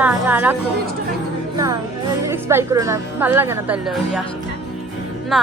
না রাখো না রিক্স বাই করো না ভালো লাগে না তাইলে আসে না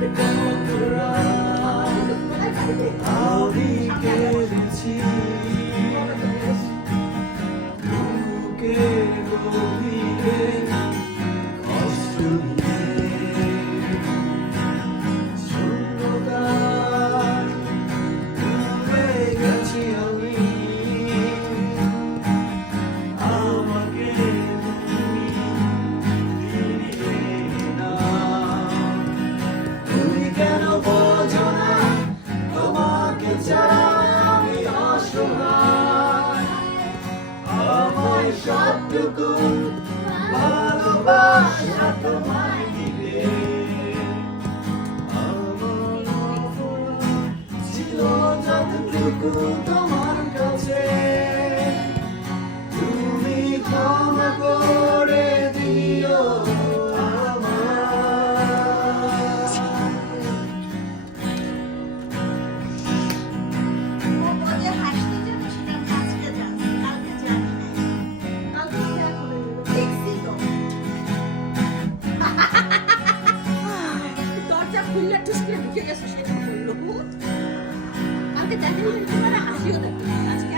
Come on, সবটুকু ভালোবাসা তোমায় দিলে আমার অপরাধ ছিল যতটুকু তোমার って打ら足を出す。